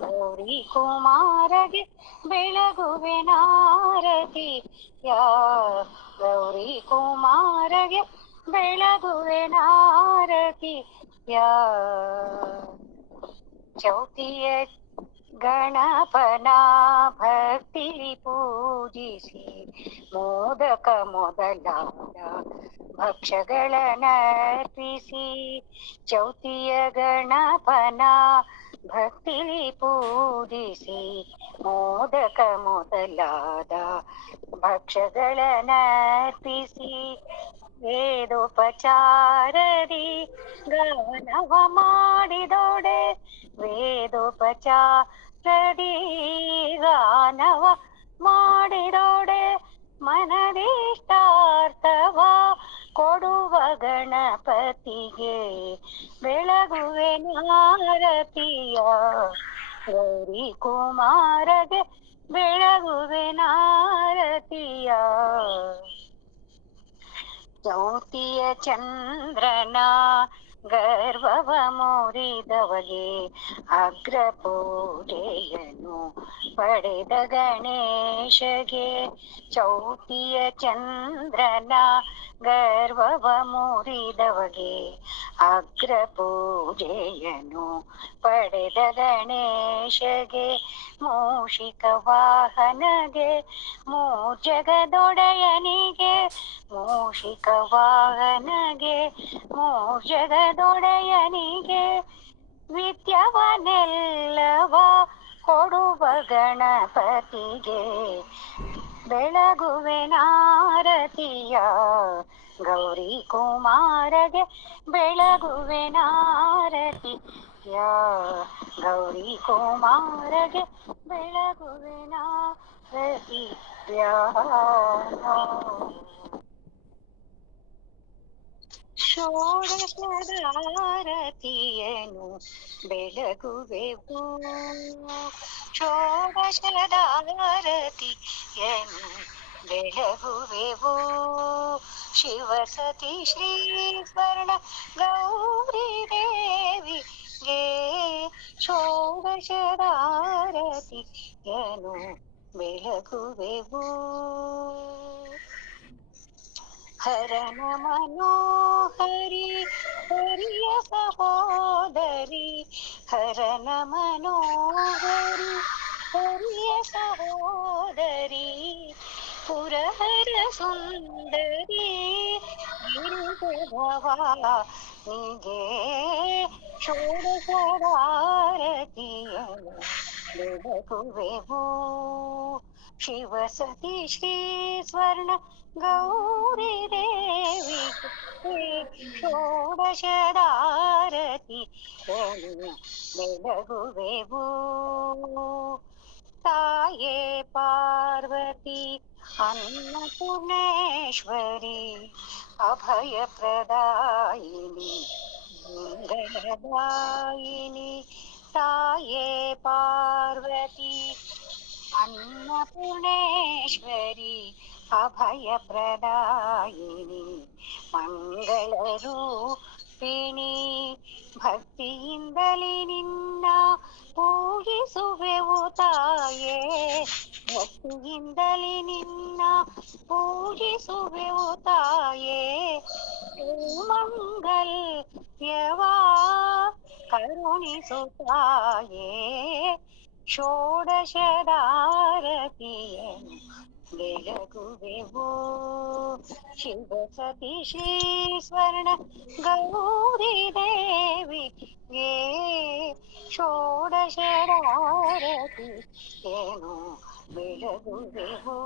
ಗೌರಿ ಕುಮಾರಗೆ ಬೆಳಗುವೆನಾರತಿಯ ಗೌರಿ ಕುಮಾರಗೆ ಬೆಳಗುವೆನಾರತಿಯ ಚೌತಿಯ ಗಣಪನ ಭಕ್ತಿಲಿ ಪೂಜಿಸಿ ಮೋದಕ ಮೊದಲಾದ ಭಕ್ಷ್ಯಗಳನ್ನರ್ಪಿಸಿ ಚೌತಿಯ ಗಣಪನ ಭಕ್ತಿಲಿ ಪೂಜಿಸಿ ಮೋದಕ ಮೊದಲಾದ ಭಕ್ಷ್ಯಗಳನ್ನರ್ಪಿಸಿ ವೇದೋಪಚಾರದಿ ಗಾನವ ಮಾಡಿದೊಡೆ ವೇದೋಪಚಾರದಿ ಗಾನವ ಮಾಡಿದೊಡೆ ಮನದಿಷ್ಟಾರ್ಥವ ಕೊಡುವ ಗಣಪತಿಗೆ ಬೆಳಗುವೆನಾರತಿಯ ಗೌರಿ ಕುಮಾರಗೆ ಬೆಳಗುವೆನಾರತಿಯ ಚೌತಿಯ ಚಂದ್ರನ ಗರ್ವವ ಮುರಿದವಗೆ ಅಗ್ರ ಪೂಜೆಯನ್ನು ಪಡೆದ ಗಣೇಶಗೆ ಚೌತಿಯ ಚಂದ್ರನ ಗರ್ವವ ಮುರಿದವಗೆ ಅಗ್ರ ಪೂಜೆಯನ್ನು ಪಡೆದ ಗಣೇಶಗೆ ಮೂಷಿಕ ವಾಹನಗೆ ಮೂಜಗದೊಡೆಯನಿಗೆ ಮೂಷಿಕ ವಾಹನಗೆ ಮೂಜಗದೊಡೆಯನಿಗೆ ವಿದ್ಯವನೆಲ್ಲವ ಕೊಡುವ ಗಣಪತಿಗೆ ಬೆಳಗುವೆನಾರತಿಯ ಗೌರಿ ಕುಮಾರಗೆ ಬೆಳಗುವೆನಾರತಿಯ ಗೌರಿ ಕುಮಾರಗೆ ಬೆಳಗುವೆನಾರತಿಯ ಷೋಡಶದಾರತಿಯನು ಬೆಳಗುವೆವು ಷೋಡಶದಾರತಿಯನು ಬೆಳಗುವೆವು ಶಿವ ಸತಿ ಶ್ರೀ ಸ್ವರ್ಣ ಗೌರಿ ದೇವಿಗೆ ಷೋಡಶದಾರತಿಯನು ಬೆಳಗುವೆವು ಹರನ ಮನೋಹರಿ ಹರಿಯ ಸಹೋದರಿ ಹರನ ಮನೋಹರಿ ಹರಿಯ ಸಹೋದರಿ ಪುರಹರ ಸುಂದರಿ ಗಿರಿಜಭವಾನಿಗೆ ಷೋಡಶದಾರತಿಯನು ಬೆಳಗುವೆವು ಶಿವ ಸತಿ ಶ್ರೀ ಸ್ವರ್ಣ ಗೌರಿ ದೇವಿಗೆ ಷೋಡಶದಾರತಿಯನು ಬೆಳಗುವೆವು ತಾಯೇ ಪಾರ್ವತಿ ಅನ್ನಪೂರ್ಣೇಶ್ವರಿ ಅಭಯ ಪ್ರದಾಯಿನಿ ಮಂಗಳದಾಯಿನಿ ತಾಯೇ ಪಾರ್ವತಿ ಅನ್ನಪೂರ್ಣೇಶ್ವರಿ ಅಭಯ ಪ್ರದಾಯಿನಿ ಮಂಗಳರೂಪಿಣಿ ಭಕ್ತಿಯಿಂದಲೇ ನಿನ್ನ ಪೂಜಿಸುವೆವು ತಾಯೇ ಭಕ್ತಿಯಿಂದಲೇ ನಿನ್ನ ಪೂಜಿಸುವೆವು ತಾಯೇ ಮಂಗಲ್ಯವಾ ಕರುಣಿಸು ತಾಯೇ ಷೋಡಶದಾರತಿಯನು ಬೆಳಗುವೆವು ಶಿವ ಸತಿ ಶ್ರೀ ಸ್ವರ್ಣ ಗೌರಿ ದೇವಿಗೆ ಷೋಡಶದಾರತಿಯನು ಬೆಳಗುವೆವು